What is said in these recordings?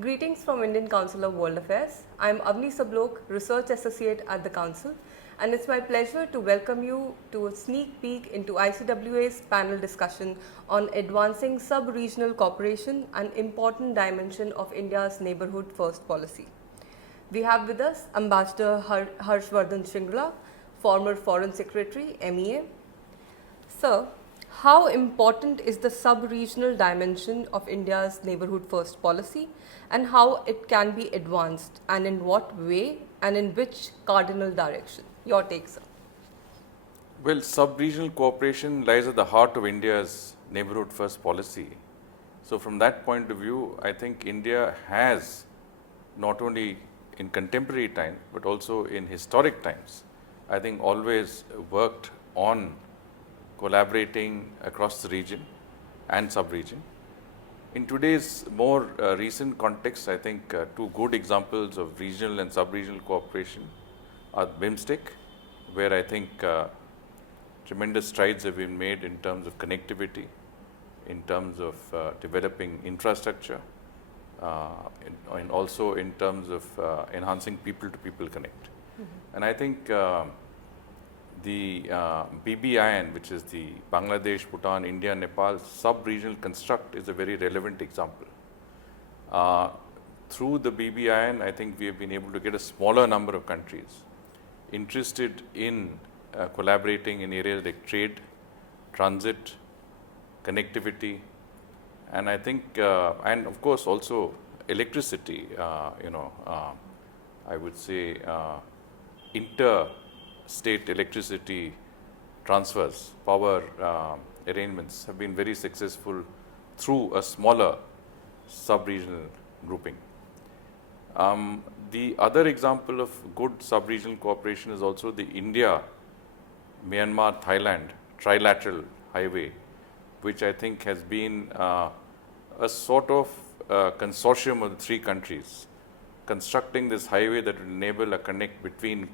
Greetings from Indian Council of World Affairs. I am Avni Sablok, Research Associate at the Council, and it's my pleasure to welcome you to a sneak peek into ICWA's panel discussion on advancing sub-regional cooperation, an important dimension of India's neighbourhood first policy. We have with us Ambassador Vardhan Shringla, former Foreign Secretary, MEA. Sir, how important is the sub-regional dimension of India's neighbourhood first policy and how it can be advanced, and in what way and in which cardinal direction? Your take, sir. Well, sub-regional cooperation lies at the heart of India's neighbourhood first policy. So from that point of view, I think India has, not only in contemporary times but also in historic times, I think always worked on collaborating across the region and sub-region. In today's more recent context, I think two good examples of regional and sub-regional cooperation are BIMSTEC, where I think tremendous strides have been made in terms of connectivity, in terms of developing infrastructure, and also in terms of enhancing people-to-people connect. And I think the BBIN, which is the Bangladesh, Bhutan, India, Nepal sub-regional construct, is a very relevant example. Through the BBIN, I think we have been able to get a smaller number of countries interested in collaborating in areas like trade, transit, connectivity, and I think, and of course also electricity, I would say inter-state electricity transfers, power arrangements have been very successful through a smaller sub-regional grouping. The other example of good sub-regional cooperation is also the India-Myanmar-Thailand trilateral highway, which I think has been a sort of consortium of the three countries constructing this highway that will enable a connect between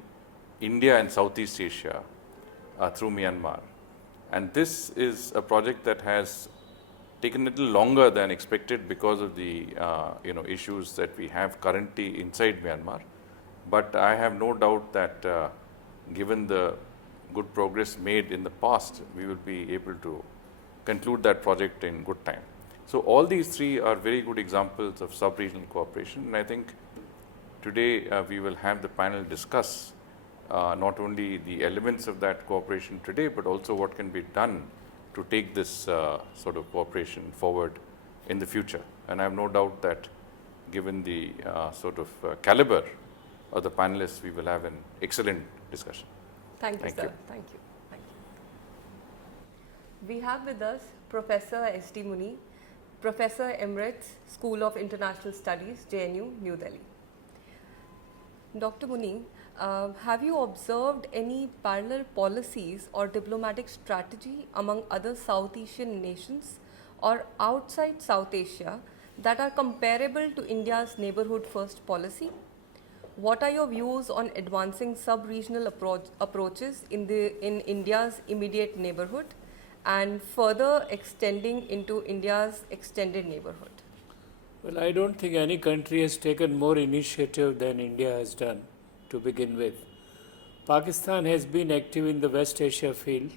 India and Southeast Asia through Myanmar. And this is a project that has taken a little longer than expected because of the issues that we have currently inside Myanmar. But I have no doubt that given the good progress made in the past, we will be able to conclude that project in good time. So all these three are very good examples of sub-regional cooperation, and I think today we will have the panel discuss not only the elements of that cooperation today, but also what can be done to take this sort of cooperation forward in the future. And I have no doubt that given the sort of caliber of the panelists, we will have an excellent discussion. Thank you, sir. Thank you. Thank you. We have with us Professor S.D. Muni, Professor Emeritus, School of International Studies, JNU, New Delhi. Dr. Muni, have you observed any parallel policies or diplomatic strategy among other South Asian nations or outside South Asia that are comparable to India's neighbourhood first policy? What are your views on advancing sub-regional approaches in India's immediate neighbourhood and further extending into India's extended neighbourhood? Well, I don't think any country has taken more initiative than India has done to begin with. Pakistan has been active in the West Asia field,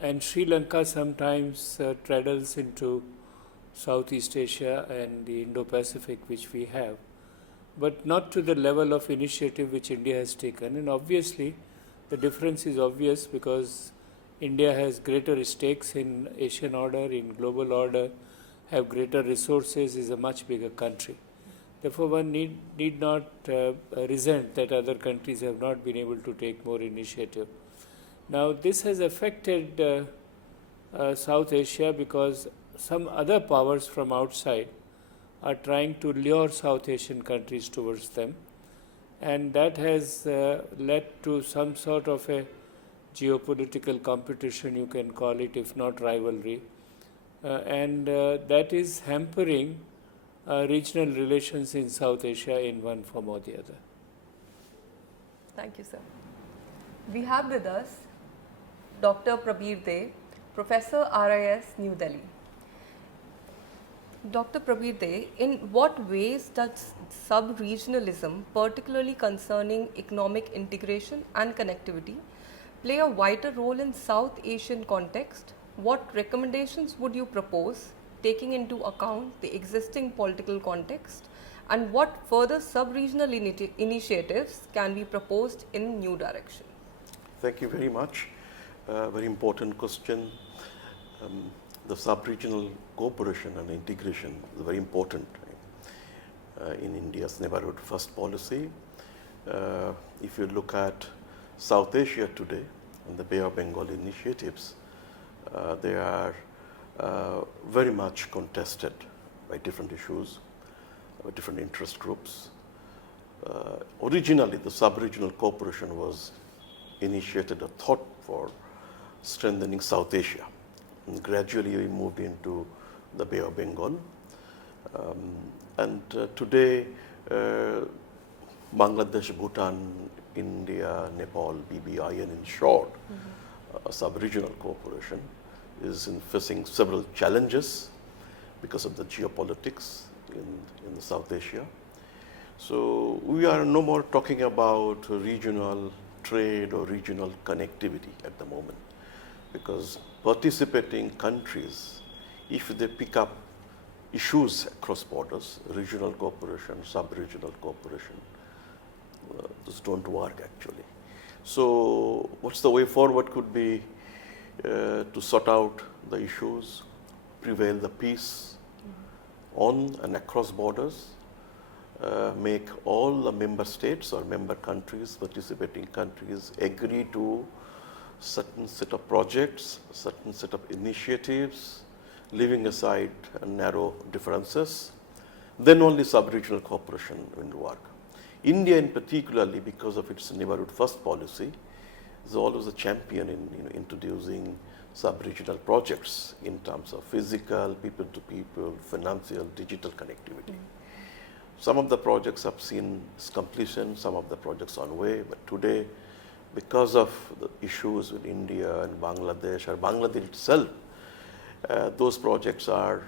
and Sri Lanka sometimes treadles into Southeast Asia and the Indo-Pacific, which we have, but not to the level of initiative which India has taken. And obviously, the difference is obvious because India has greater stakes in Asian order, in global order, have greater resources, is a much bigger country. Therefore, one need not resent that other countries have not been able to take more initiative. Now, this has affected South Asia because some other powers from outside are trying to lure South Asian countries towards them, and that has led to some sort of a geopolitical competition, you can call it, if not rivalry, and that is hampering regional relations in South Asia in one form or the other. Thank you, sir. We have with us Dr. Prabir, Professor RIS, New Delhi. Dr. Prabir, in what ways does sub-regionalism, particularly concerning economic integration and connectivity, play a vital role in South Asian context? What recommendations would you propose, taking into account the existing political context, and what further sub-regional initiatives can be proposed in new direction? Thank you very much. Very important question. The sub-regional cooperation and integration is very important in India's neighborhood first policy. If you look at South Asia today and the Bay of Bengal initiatives, they are very much contested by different issues, different interest groups. Originally, the sub-regional cooperation was initiated a thought for strengthening South Asia. And gradually, we moved into the Bay of Bengal. Today, Bangladesh, Bhutan, India, Nepal, BBIN in short, sub-regional cooperation is facing several challenges because of the geopolitics in the South Asia. So we are no more talking about regional trade or regional connectivity at the moment, because participating countries, if they pick up issues across borders, regional cooperation, sub-regional cooperation, those don't work actually. So what's the way forward could be to sort out the issues, prevail the peace on and across borders, make all the member states or member countries, participating countries, agree to certain set of projects, certain set of initiatives, leaving aside narrow differences, then only sub-regional cooperation will work. India in particularly, because of its neighborhood first policy, is always a champion in introducing sub-regional projects in terms of physical, people-to-people, financial, digital connectivity. Some of the projects have seen completion, some of the projects on way, but today, because of the issues with India and Bangladesh or Bangladesh itself, those projects are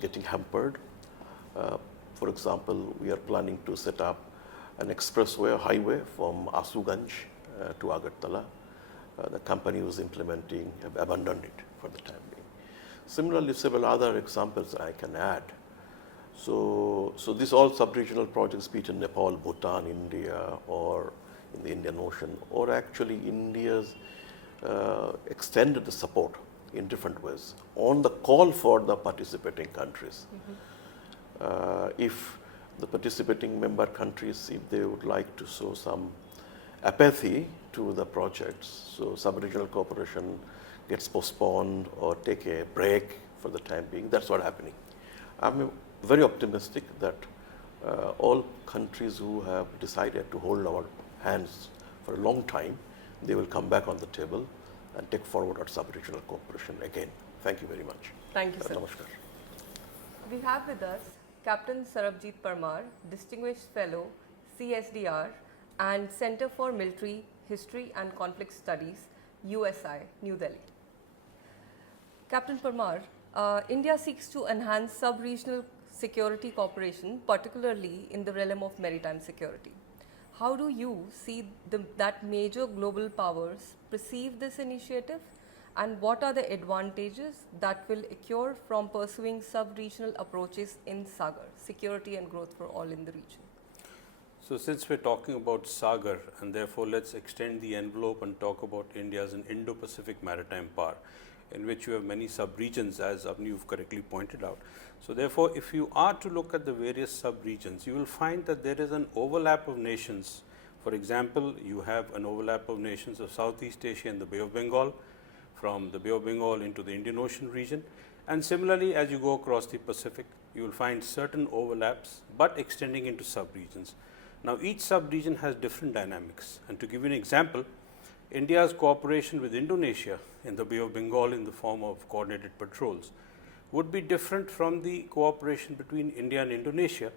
getting hampered. For example, we are planning to set up an expressway or highway from Asuganj to Agartala. The company who's implementing have abandoned it for the time being. Similarly, several other examples I can add. So these all sub-regional projects, be it in Nepal, Bhutan, India, or in the Indian Ocean, or actually India's extended the support in different ways on the call for the participating countries. If the participating member countries, if they would like to show some apathy to the projects, so sub-regional cooperation gets postponed or take a break for the time being, that's what's happening. I'm very optimistic that all countries who have decided to hold our hands for a long time, they will come back on the table and take forward our sub-regional cooperation again. Thank you very much. Thank you, sir. Namaskar. We have with us Captain Sarabjeet Parmar, Distinguished Fellow, CSDR, and Center for Military History and Conflict Studies, USI, New Delhi. Captain Parmar, India seeks to enhance sub-regional security cooperation, particularly in the realm of maritime security. How do you see that major global powers perceive this initiative, and what are the advantages that will accrue from pursuing sub-regional approaches in Sagar, security and growth for all in the region? So since we're talking about Sagar, and therefore let's extend the envelope and talk about India as an Indo-Pacific maritime power, in which you have many sub-regions, as Avni you've correctly pointed out. So therefore, if you are to look at the various sub-regions, you will find that there is an overlap of nations. For example, you have an overlap of nations of Southeast Asia and the Bay of Bengal, from the Bay of Bengal into the Indian Ocean region. And similarly, as you go across the Pacific, you will find certain overlaps, but extending into sub-regions. Now, each sub-region has different dynamics. And to give you an example, India's cooperation with Indonesia in the Bay of Bengal in the form of coordinated patrols would be different from the cooperation between India and Indonesia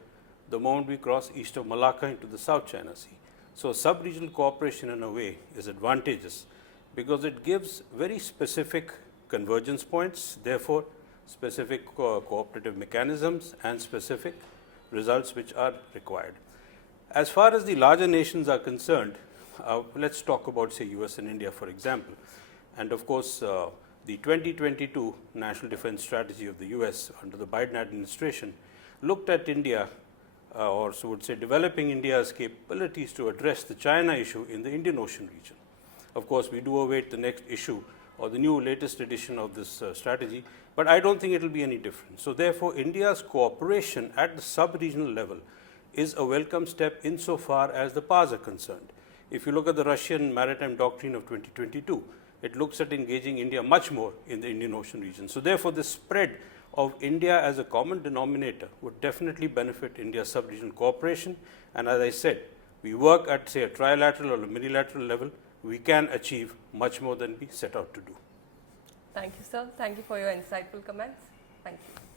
the moment we cross east of Malacca into the South China Sea. So, sub-regional cooperation in a way is advantageous because it gives very specific convergence points. Therefore, specific cooperative mechanisms, and specific results which are required. As far as the larger nations are concerned, let's talk about, say, US and India, for example. And of course, the 2022 National Defense Strategy of the US under the Biden administration looked at India, or so would say developing India's capabilities to address the China issue in the Indian Ocean region. Of course, we do await the next issue or the new latest edition of this strategy, but I don't think it will be any different. So therefore, India's cooperation at the sub-regional level is a welcome step insofar as the powers are concerned. If you look at the Russian Maritime Doctrine of 2022, it looks at engaging India much more in the Indian Ocean region. So therefore, the spread of India as a common denominator would definitely benefit India's sub-regional cooperation. And as I said, we work at, say, a trilateral or a multilateral level, we can achieve much more than we set out to do. Thank you, sir. Thank you for your insightful comments. Thank you.